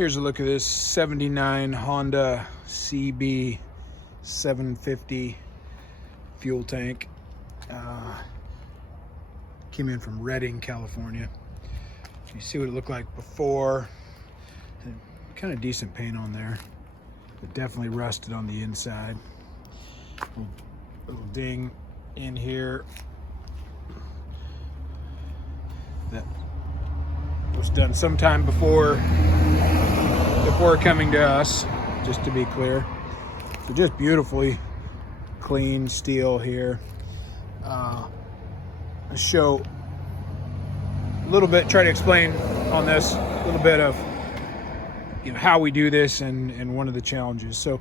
Here's a look at this 79 Honda CB750 fuel tank. Came in from Redding, California. You see what it looked like before. Kind of decent paint on there, but definitely rusted on the inside. Little ding in here that was done sometime before coming to us, just to be clear. So just beautifully clean steel here. I'll show a little bit, try to explain on this a little bit of how we do this and one of the challenges. So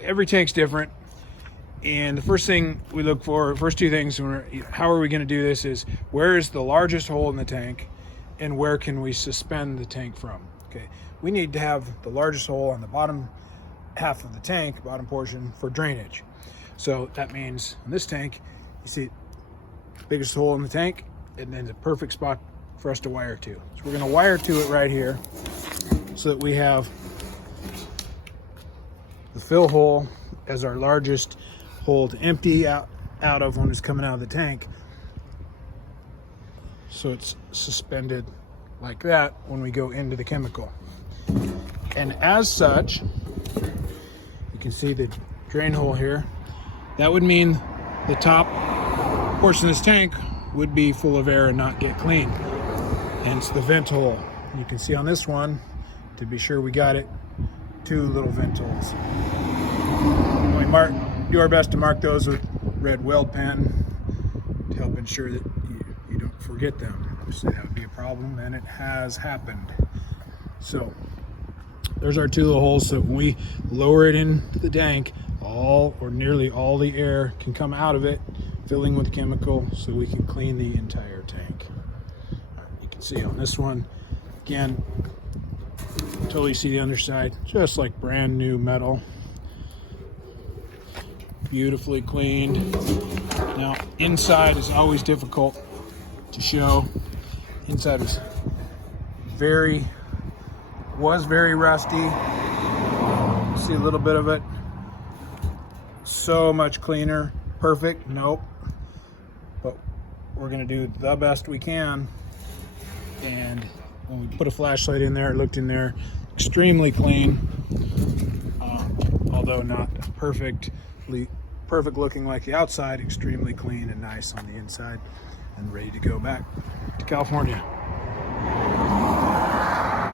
every tank's different, and the first thing we look for, first two things, how are we going to do this, is where is the largest hole in the tank and where can we suspend the tank from. Okay, we need to have the largest hole on the bottom half of the tank, bottom portion, for drainage. So that means in this tank, you see biggest hole in the tank, and then the perfect spot for us to wire to. So we're going to wire to it right here so that we have the fill hole as our largest hole to empty out of when it's coming out of the tank. So it's suspended like that when we go into the chemical. And as such, you can see the drain hole here. That would mean the top portion of this tank would be full of air and not get clean. Hence the vent hole. You can see on this one, to be sure we got it, 2 little vent holes. We do our best to mark those with red weld pen to help ensure that you don't forget them. So that would be a problem, and it has happened. So there's our 2 little holes. So when we lower it into the tank, all or nearly all the air can come out of it, filling with chemical, so we can clean the entire tank. You can see on this one, again, totally see the underside, just like brand new metal. Beautifully cleaned. Now, inside is always difficult to show. Inside was very rusty. See a little bit of it. So much cleaner. Perfect? Nope. But we're gonna do the best we can. And when we put a flashlight in there, looked in there, extremely clean. Although not perfect looking like the outside, extremely clean and nice on the inside, and ready to go back to California.